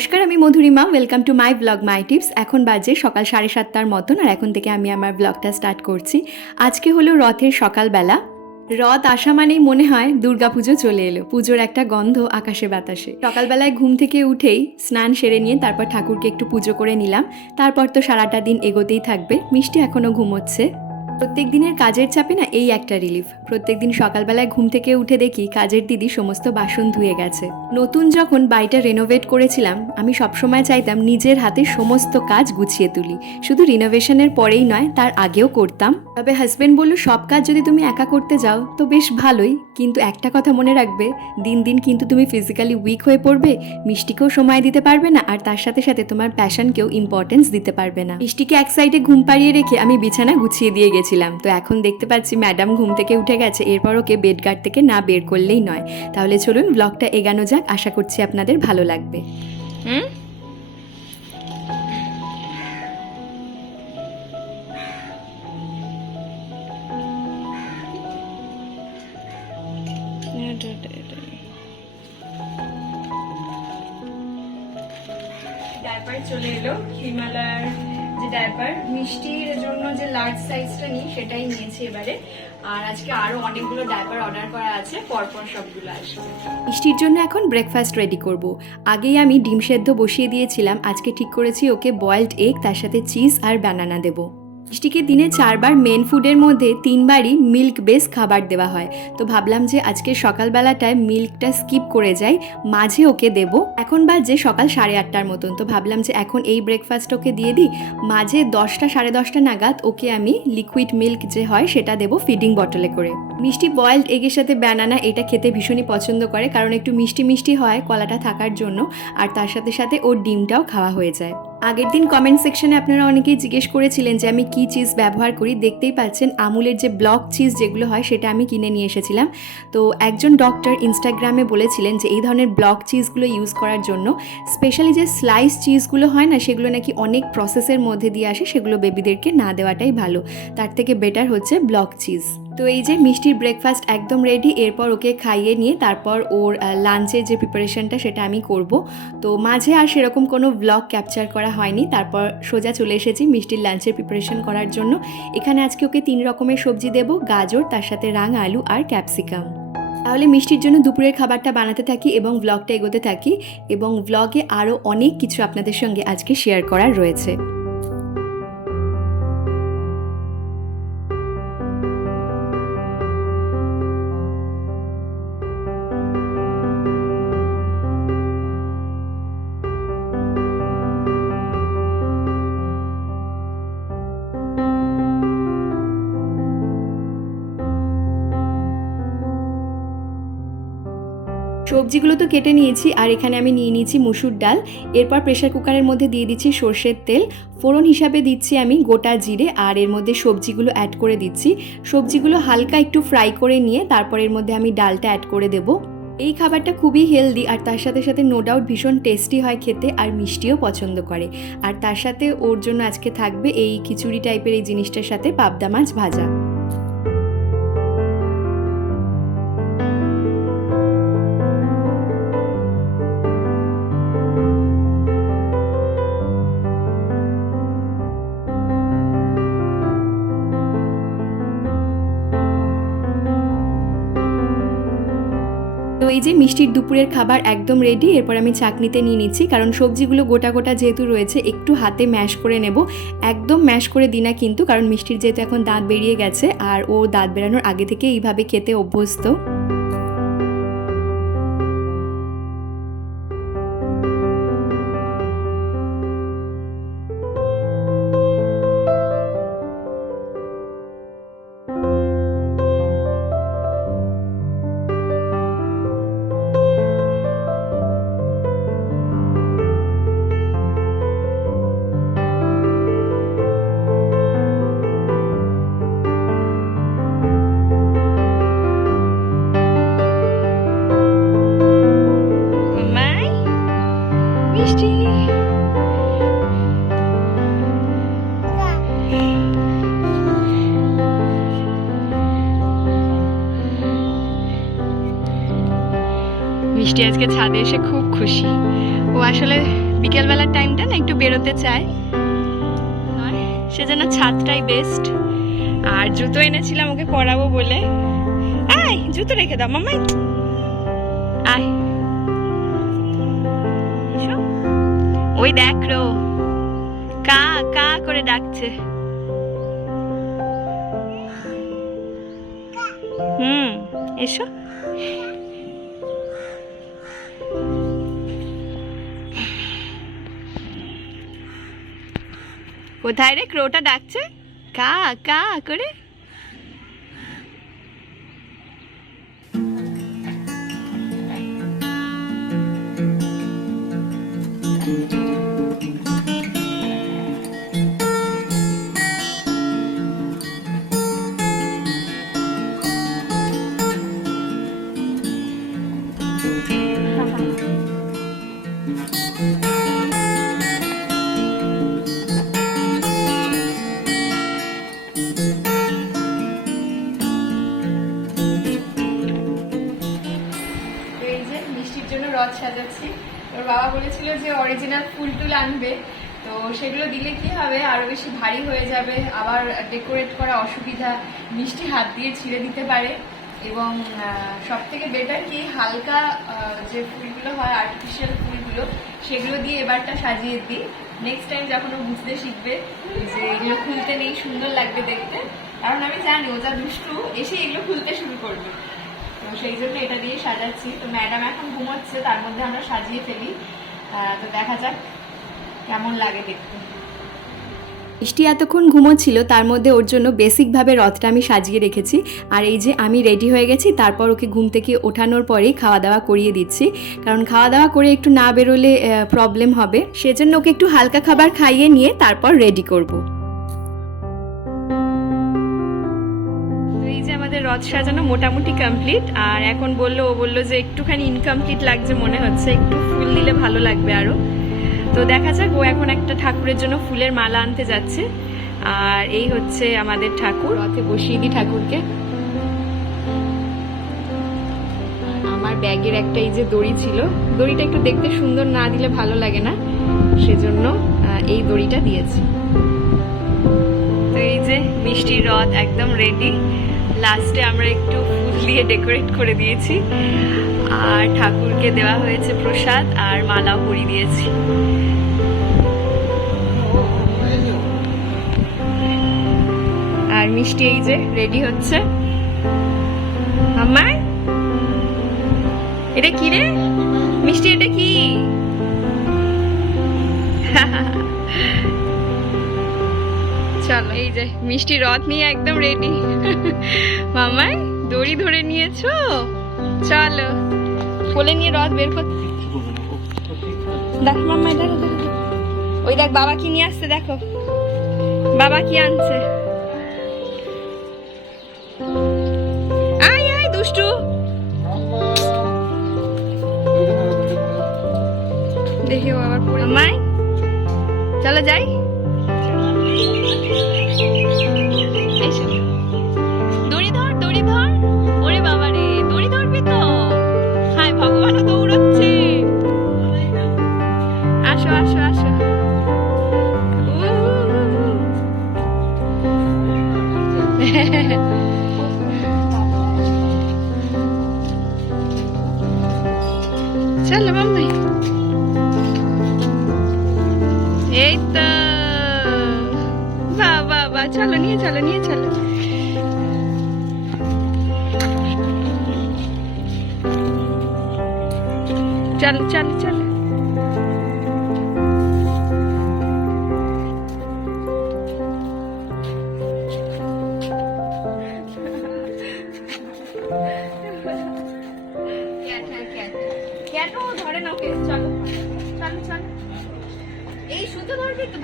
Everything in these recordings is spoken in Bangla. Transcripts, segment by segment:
নমস্কার, আমি Madhurima. Welcome to my blog my tips এখন বাজে সকাল সাড়ে সাতটার মতন, আর এখন থেকে আমি আমার ব্লগটা স্টার্ট করছি। আজকে হলো রথের সকালবেলা। রথ আসা মানেই মনে হয় দুর্গাপুজো চলে এলো। পুজোর একটা গন্ধ আকাশে বাতাসে। সকালবেলায় ঘুম থেকে উঠেই স্নান সেরে নিয়ে তারপর ঠাকুরকে একটু পুজো করে নিলাম। তারপর তো সারাটা দিন এগোতেই থাকবে। মিষ্টি এখনও ঘুমোচ্ছে। প্রত্যেক দিনের কাজের চাপে না এই একটা রিলিফ প্রত্যেক দিন সকালবেলায় ঘুম থেকে উঠে দেখি কাজের দিদি সমস্ত বাসন ধুয়ে গেছে। নতুন যখন বাড়িটা রেনোভেট করেছিলাম, আমি সবসময় চাইতাম নিজের হাতে সমস্ত কাজ গুছিয়ে তুলি। শুধু রিনোভেশনের পরেই নয়, তার আগেও করতাম। তবে হাজব্যান্ড বলল, সব কাজ যদি তুমি একা করতে যাও, তো বেশ ভালোই। কিন্তু একটা কথা মনে রাখবে, দিন দিন কিন্তু তুমি ফিজিক্যালি উইক হয়ে পড়বে, মিষ্টিকেও সময় দিতে পারবে না, আর তার সাথে সাথে তোমার প্যাশনকেও ইম্পর্টেন্স দিতে পারবে না। মিষ্টিকে এক সাইডে ঘুম পাড়িয়ে রেখে আমি বিছানা গুছিয়ে দিয়ে গেছিলাম তো এখন দেখতে পাচ্ছি ম্যাডাম ঘুম থেকে উঠে গেছে এরপর ওকে বেডগার্ড থেকে না বের করলেই নয়। তাহলে চলুন ব্লগটা এগানো যাক আশা করছি আপনাদের ভালো লাগবে। হুম? চলে এলো হিমালয়ার যে ডায়পার মিষ্টির জন্য যে লার্জ সাইজটা নিই, সেটাই নিয়েছি এবারে। আর আজকে আরও অনেকগুলো ডায়পার অর্ডার করা আছে, পরপর সবগুলো আসবে। মিষ্টির জন্য এখন ব্রেকফাস্ট রেডি করব। আগেই আমি ডিম সেদ্ধ বসিয়ে দিয়েছিলাম, আজকে ঠিক করেছি ওকে বয়েলড এগ তার সাথে চিজ আর বানানা দেবো। মিষ্টিকে দিনে চারবার মেন ফুডের মধ্যে তিনবারই মিল্ক বেস খাবার দেওয়া হয়। তো ভাবলাম যে আজকে সকালবেলাটায় মিল্কটা স্কিপ করে যাই, মাঝে ওকে দেব। এখন বাজে সকাল সাড়ে আটটার মতন। তো ভাবলাম যে এখন এই ব্রেকফাস্ট ওকে দিয়ে দিই। মাঝে দশটা সাড়ে দশটা নাগাদ ওকে আমি লিকুইড মিল্ক যে হয় সেটা দেবো ফিডিং বটলে করে। মিষ্টি বয়েলড এগের সাথে ব্যানানা এটা খেতে ভীষণই পছন্দ করে, কারণ একটু মিষ্টি মিষ্টি হয় কলাটা থাকার জন্য। আর তার সাথে সাথে ওর ডিমটাও খাওয়া হয়ে যায়। আগের দিন কমেন্ট সেকশনে আপনারা অনেকেই জিজ্ঞেস করেছিলেন যে আমি কি চিজ ব্যবহার করি। দেখতেই পাচ্ছেন আমুলের যে ব্লক চিজ যেগুলো হয়, সেটা আমি কিনে নিয়ে এসেছিলাম। তো একজন ডক্টর ইনস্টাগ্রামে বলেছিলেন যে এই ধরনের ব্লক চিজগুলো ইউজ করার জন্য স্পেশালি যে স্লাইস চিজগুলো হয় না, সেগুলো নাকি অনেক প্রসেসের মধ্যে দিয়ে আসে, সেগুলো বেবিদেরকে না দেওয়াটাই ভালো। তার থেকে বেটার হচ্ছে ব্লক চিজ তো এই যে মিষ্টির ব্রেকফাস্ট একদম রেডি এরপর ওকে খাইয়ে নিয়ে তারপর ওর লাঞ্চের যে প্রিপারেশনটা সেটা আমি করব। তো মাঝে আর সেরকম কোনো ব্লগ ক্যাপচার করা হয়নি। তারপর সোজা চলে এসেছি মিষ্টির লাঞ্চের প্রিপারেশন করার জন্য। এখানে আজকে ওকে তিন রকমের সবজি দেবো, গাজর, তার সাথে রাঙা, আলু আর ক্যাপসিকাম তাহলে মিষ্টির জন্য দুপুরের খাবারটা বানাতে থাকি এবং ব্লগটা এগোতে থাকি এবং ব্লগে আরও অনেক কিছু আপনাদের সঙ্গে আজকে শেয়ার করার রয়েছে। সবজিগুলো তো কেটে নিয়েছি, আর এখানে আমি নিয়ে নিয়েছি মুসুর ডাল। এরপর প্রেশার কুকারের মধ্যে দিয়ে দিচ্ছি সর্ষের তেল। ফোড়ন হিসাবে দিচ্ছি আমি গোটা জিরে, আর এর মধ্যে সবজিগুলো অ্যাড করে দিচ্ছি। সবজিগুলো হালকা একটু ফ্রাই করে নিয়ে তারপর এর মধ্যে আমি ডালটা অ্যাড করে দেবো। এই খাবারটা খুবই হেলদি আর তার সাথে সাথে নো ডাউট ভীষণ টেস্টি হয় খেতে আর মিষ্টিও পছন্দ করে। আর তার সাথে ওর জন্য আজকে থাকবে এই খিচুড়ি টাইপের এই জিনিসটার সাথে পাবদা মাছ ভাজা। মিষ্টির দুপুরের খাবার একদম রেডি এরপর আমি চাকনিতে নিয়ে নিচ্ছি, কারণ সবজিগুলো গোটা গোটা যেহেতু রয়েছে, একটু হাতে ম্যাশ করে নেব। একদম ম্যাশ করে দিই না কিন্তু, কারণ মিষ্টির যেহেতু এখন দাঁত বেরিয়ে গেছে, আর ও দাঁত বেরানোর আগে থেকে এইভাবে খেতে অভ্যস্ত। মিষ্টি মিষ্টি আজকে ছাদে এসে খুব খুশি। ও আসলে বিকেলবেলার টাইমটা না একটু বেরোতে চায়। সেজন্য ছাদটাই বেস্ট আর জুতো এনেছিলাম ওকে পরাবো বলে। আয়, জুতো রেখে দাও মামাই ওই দেখ রো কা কা করে ডাকছে। হুম, এসো। কোথায় রে ক্রোটা ডাকছে? কা কা করে বলেছিল যে অরিজিনাল ফুল টুল আনবে, তো সেগুলো দিলে কি হবে? আরও বেশি ভারী হয়ে যাবে, আবার ডেকোরেট করা অসুবিধা, মিষ্টি হাত দিয়ে ছিঁড়ে দিতে পারে। এবং সব থেকে বেটার কি? হালকা যে ফুলগুলো হয় আর্টিফিশিয়াল ফুলগুলো, সেগুলো দিয়ে এবারটা সাজিয়ে দিই। নেক্সট টাইম যখন ও বুঝতে শিখবে যে এগুলো খুলতে নেই, সুন্দর লাগবে দেখতে, কারণ আমি জানি ও যা দুষ্টু, এসে এগুলো খুলতে শুরু করবে। তো সেই জন্য এটা দিয়ে সাজাচ্ছি। তো ম্যাডাম এখন ঘুমোচ্ছে, তার মধ্যে আমরা সাজিয়ে ফেলি। তো দেখা যাক কেমন লাগে দেখতে। মিষ্টি এতক্ষণ ঘুমোচ্ছিল, তার মধ্যে ওর জন্য বেসিকভাবে রথটা আমি সাজিয়ে রেখেছি। আর এই যে আমি রেডি হয়ে গেছি, তারপর ওকে ঘুম থেকে ওঠানোর পরেই খাওয়া দাওয়া করিয়ে দিচ্ছি। কারণ খাওয়া দাওয়া করে একটু না বেরোলে প্রবলেম হবে। সেজন্য ওকে একটু হালকা খাবার খাইয়ে নিয়ে তারপর রেডি করব। যে সাজানো মোটামুটি কমপ্লিট আর এখন বলল ও বলল যে একটুখানি ইনকমপ্লিট লাগছে মনে হচ্ছে একটু ফুল দিলে ভালো লাগবে আরও। তো দেখা যাক ও এখন একটা ঠাকুরের জন্য ফুলের মালা আনতে যাচ্ছে। আর এই হচ্ছে আমাদের ঠাকুর। রথে বসিয়ে দিই ঠাকুরকে। আমার ব্যাগের একটা এই যে দড়ি ছিল দড়িটা একটু দেখতে সুন্দর না দিলে ভালো লাগে না সেজন্য এই দড়িটা দিয়েছি। তো এই যে মিষ্টির রথ একদম রেডি লাস্টে আমরা একটু ফুল দিয়ে ডেকোরেট করে দিয়েছি। আর ঠাকুরকে দেওয়া হয়েছে প্রসাদ আর মালাও পরিয়ে দিয়েছি। আর মিষ্টি এই যে রেডি হচ্ছে। আমার এটা কি রে? মিষ্টি এটা কি? চলো। এই যে মিষ্টি রথ নিয়ে একদম রেডি মামাই দড়ি ধরে নিয়েছো? চলো। কোলে নিয়ে রথ বের কর দেখ মামাই দেখো। ওই দেখ বাবা কি নিয়ে আসছে দেখো। বাবা কি আনছে? আয় আয় দুষ্টু। দেখি আবার পড়ে মামাই চলো যাই।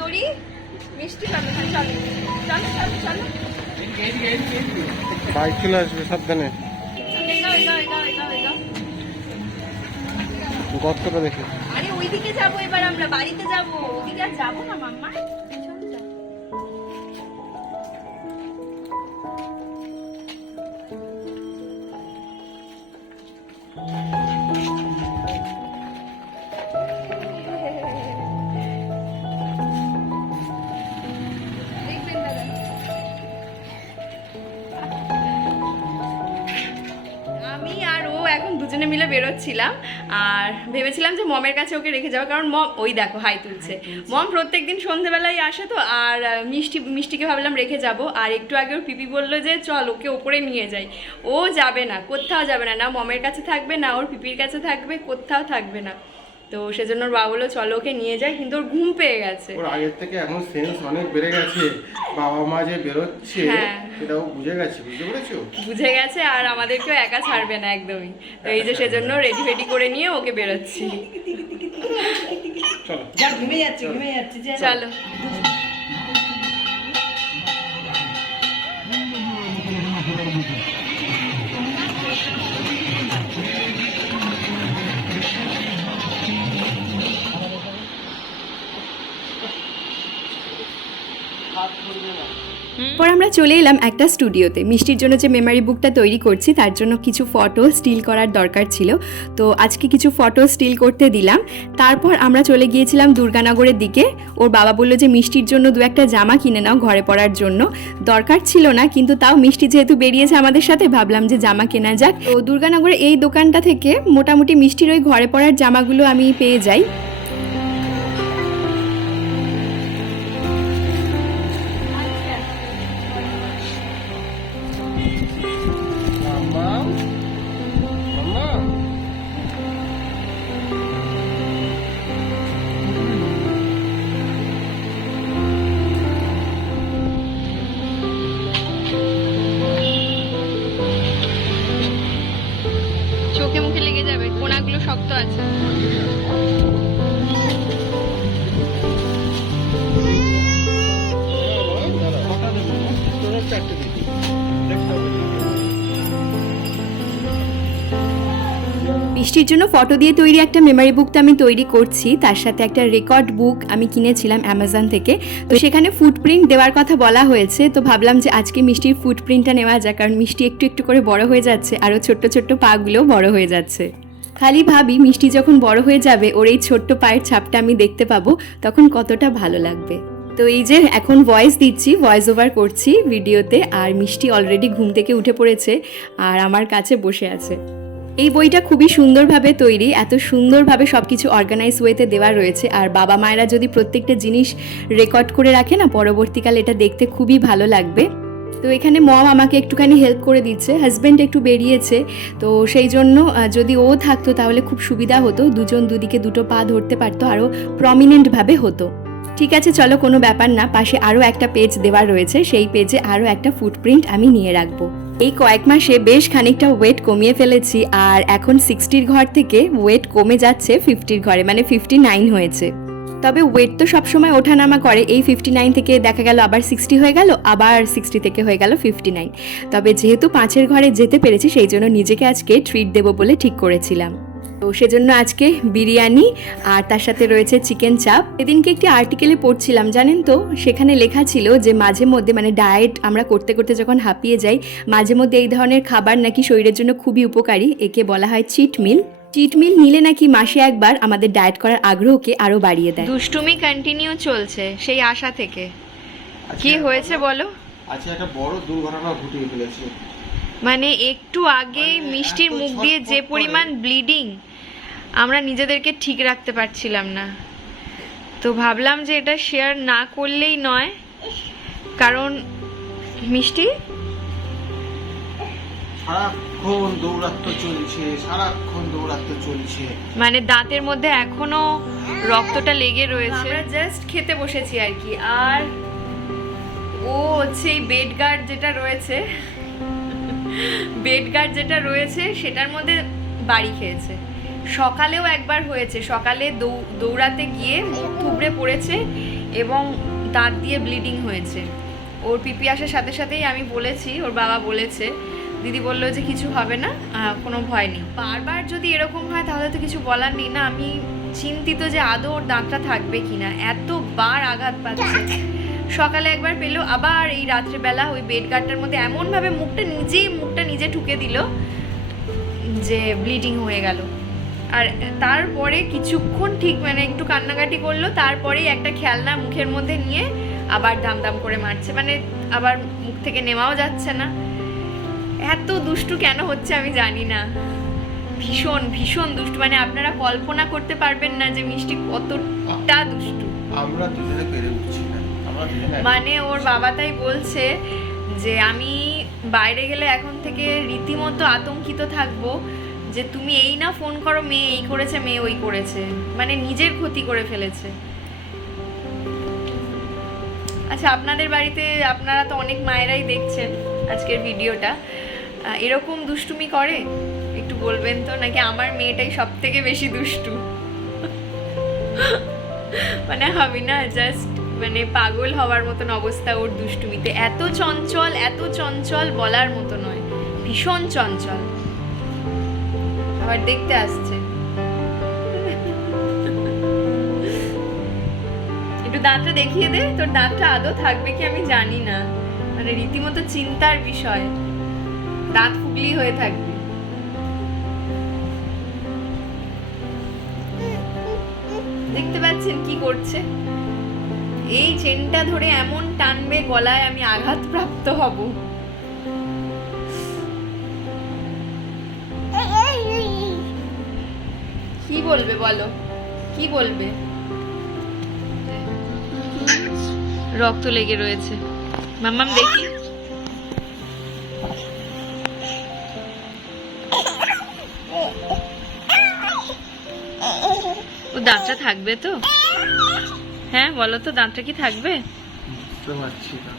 দড়ি মিষ্টি পাবে চলো চলো চলো চলো বাইক চলে আসবে সাবধানে। গর্তটা দেখে। আরে ওইদিকে যাব এবার আমরা বাড়িতে যাব। ওইদিকে আর যাব না মাম্মা? বেরোচ্ছিলাম আর ভেবেছিলাম যে মমের কাছে ওকে রেখে যাব কারণ মম ওই দেখো হাই তুলছে। মম প্রত্যেক দিন সন্ধেবেলায় আসে তো আর মিষ্টি মিষ্টিকে ভাবলাম রেখে যাব। আর একটু আগে ওর পিপি বলল যে চল ওকে ওপরে নিয়ে যাই। ও যাবে না কোথাও যাবে না না মমের কাছে থাকবে না ওর পিপির কাছে থাকবে কোথাও থাকবে না। তো সেজন্য ওর বাবা বলল চলো ওকে নিয়ে যায় কিন্তু ওর ঘুম পেয়ে গেছে। ওর আগের থেকে এখন সেন্স অনেক বেড়ে গেছে। বাবা মা যে বেরোচ্ছে হ্যাঁ। সেটা ও বুঝে গেছে বুঝতে পেরেছ? বুঝে গেছে আর আমাদেরকেও একা ছাড়বে না একদমই। তো এই যে সেজন্য রেডি ফেডি করে নিয়ে ওকে বেরোচ্ছি। চলো। যা ঘুমে যাচ্ছে ঘুমে যাচ্ছে চলো। পর আমরা চলে এলাম একটা স্টুডিওতে। মিষ্টির জন্য যে মেমারি বুকটা তৈরি করছি, তার জন্য কিছু ফটো স্টিল করার দরকার ছিল। তো আজকে কিছু ফটো স্টিল করতে দিলাম। তারপর আমরা চলে গিয়েছিলাম দুর্গানগরের দিকে। ওর বাবা বলল যে, মিষ্টির জন্য দু একটা জামা কিনে নাও ঘরে পরার জন্য। দরকার ছিল না, কিন্তু তাও মিষ্টি যেহেতু বেরিয়েছে আমাদের সাথে, ভাবলাম যে জামা কেনা যাক। তো দুর্গানগরের এই দোকানটা থেকে মোটামুটি মিষ্টির ওই ঘরে পরার জামাগুলো আমি পেয়ে যাই। বৃষ্টির জন্য ফটো দিয়ে তৈরি একটা মেমারি বুক তো আমি তৈরি করছি। তার সাথে একটা রেকর্ড বুক আমি কিনেছিলাম অ্যামাজন থেকে। তো সেখানে ফুটপ্রিন্ট দেওয়ার কথা বলা হয়েছে। তো ভাবলাম যে আজকে মিষ্টির ফুটপ্রিন্টটা নেওয়া যাক, কারণ মিষ্টি একটু একটু করে বড় হয়ে যাচ্ছে, আরও ছোট্ট ছোট্ট পাগুলোও বড় হয়ে যাচ্ছে। খালি ভাবি, মিষ্টি যখন বড় হয়ে যাবে, ওর এই ছোট্ট পায়ের ছাপটা আমি দেখতে পাবো, তখন কতটা ভালো লাগবে। তো এই যে এখন ভয়েস দিচ্ছি ভয়েস ওভার করছি ভিডিওতে, আর মিষ্টি অলরেডি ঘুম থেকে উঠে পড়েছে আর আমার কাছে বসে আছে। এই বইটা খুবই সুন্দরভাবে তৈরি, এত সুন্দরভাবে সব কিছু অর্গানাইজ ওয়েতে দেওয়া রয়েছে, আর বাবা মায়েরা যদি প্রত্যেকটা জিনিস রেকর্ড করে রাখে না, পরবর্তীকালে এটা দেখতে খুবই ভালো লাগবে। তো এখানে মম আমাকে একটুখানি হেল্প করে দিচ্ছে হাজব্যান্ড একটু বেরিয়েছে, তো সেই জন্য যদি ও থাকতো তাহলে খুব সুবিধা হতো, দুজন দুদিকে দুটো পা ধরতে পারতো আরও প্রমিনেন্টভাবে হতো। ঠিক আছে, চলো কোনো ব্যাপার না। পাশে আরও একটা পেজ দেওয়া রয়েছে, সেই পেজে আরও একটা ফুটপ্রিন্ট আমি নিয়ে রাখব। এই কয়েক মাসে বেশ খানিকটা ওয়েট কমিয়ে ফেলেছি, আর এখন সিক্সটির ঘর থেকে ওয়েট কমে যাচ্ছে ফিফটির ঘরে মানে ফিফটি নাইন হয়েছে। তবে ওয়েট তো সবসময় ওঠানামা করে, এই ফিফটি নাইন থেকে দেখা গেল আবার সিক্সটি হয়ে গেল, আবার সিক্সটি থেকে হয়ে গেল ফিফটি নাইন তবে যেহেতু পাঁচের ঘরে যেতে পেরেছি, সেই জন্য নিজেকে আজকে ট্রিট দেবো বলে ঠিক করেছিলাম। তো সেজন্য আজকে বিরিয়ানি আর তার সাথে রয়েছে চিকেন চাপ। এদিনকে একটি আর্টিকেলে পড়ছিলাম জানেন তো? সেখানে লেখা ছিল যে মাঝে মধ্যে মানে ডায়েট আমরা করতে করতে যখন হাঁপিয়ে যাই মাঝে মধ্যে এই ধরনের খাবার নাকি শরীরের জন্য খুবই উপকারী একে বলা হয় চিট মিল চিট মিল নিলে নাকি মাসে একবার আমাদের ডায়েট করার আগ্রহকে আরও বাড়িয়ে দেয়। দুষ্টুমি কন্টিনিউ চলছে সেই আশা থেকে। কি হয়েছে বলো? আজকে একটা বড় দুর্ঘটনা ঘটিয়ে ফেলেছে। মানে একটু আগে মানে মিষ্টির মুখ দিয়ে যে পরিমাণ ব্লিডিং আমরা নিজেদেরকে ঠিক রাখতে পারছিলাম না। তো ভাবলাম যে এটা শেয়ার না করলেই নয়। কারণ মিষ্টি? সারাক্ষণ দৌড়াত্ম চলছে সারাক্ষণ দৌড়াত্ম চলছে। মানে দাঁতের মধ্যে এখনও রক্তটা লেগে রয়েছে। আমরা জাস্ট খেতে বসেছি আর কি। আর ও হচ্ছে এই বেড গার্ড যেটা রয়েছে বেড গার্ড যেটা রয়েছে সেটার মধ্যে বাড়ি খেয়েছে। সকালেও একবার হয়েছে। সকালে দৌড়াতে গিয়ে মুখ থুবড়ে পড়েছে এবং দাঁত দিয়ে ব্লিডিং হয়েছে। ওর পিপি আসার সাথে সাথেই আমি বলেছি, ওর বাবা বলেছে, দিদি বলল যে কিছু হবে না কোনো ভয় নেই। বারবার যদি এরকম হয় তাহলে তো কিছু বলার নেই না। আমি চিন্তিত যে আদৌ ওর দাঁতটা থাকবে কিনা। এতবার আঘাত পাচ্ছে। সকালে একবার পেল, আবার এই রাত্রেবেলা ওই বেড গার্ডটার মধ্যে এমনভাবে মুখটা নিজেই, মুখটা নিজে ঠুকে দিল যে ব্লিডিং হয়ে গেল। আর তারপরে কিছুক্ষণ ঠিক মানে একটু কান্নাকাটি করল তারপরেই একটা খেলনা মুখের মধ্যে নিয়ে আবার দাম দাম করে মারছে। মানে আবার মুখ থেকে নেওয়াও যাচ্ছে না। এত দুষ্টু কেন হচ্ছে আমি জানি না। ভীষণ ভীষণ দুষ্টু। মানে আপনারা কল্পনা করতে পারবেন না যে মিষ্টি কতটা দুষ্টু। আমরা দুজনে পেরে উঠছি না। মানে ওর বাবা তাই বলছে যে আমি বাইরে গেলে এখন থেকে রীতিমতো আতঙ্কিত থাকব। যে তুমি এই না ফোন করো, মেয়ে এই করেছে, মেয়ে ওই করেছে। মানে নিজের ক্ষতি করে ফেলেছে। আচ্ছা আপনাদের বাড়িতে আপনারা তো অনেক মায়েরাই দেখছেন আজকের ভিডিওটা। এরকম দুষ্টুমি করে? একটু বলবেন তো, নাকি আমার মেয়েটাই সব থেকে বেশি দুষ্টু? মানে হবে না জাস্ট মানে পাগল হওয়ার মতন অবস্থা ওর দুষ্টুমিতে। এত চঞ্চল এত চঞ্চল বলার মতো নয়। ভীষণ চঞ্চল। আবার দেখতে আসছে। একটু দাঁতটা দেখিয়ে দে, তোর দাঁতটা আদৌ থাকবে কি আমি জানি না। মানে রীতিমতো চিন্তার বিষয়। দাঁত ফুগলি হয়ে থাকবে। দেখতে পাচ্ছেন কি করছে? এই চেনটা ধরে এমন টানবে গলায় আমি আঘাতপ্রাপ্ত হব। বলবে বলো? কি বলবে? রক্ত লেগে রয়েছে। মাম্মাম, দেখি। ও, দাঁতটা থাকবে তো? হ্যাঁ বলো তো, দাঁতটা কি থাকবে? বুঝতে পারছি না।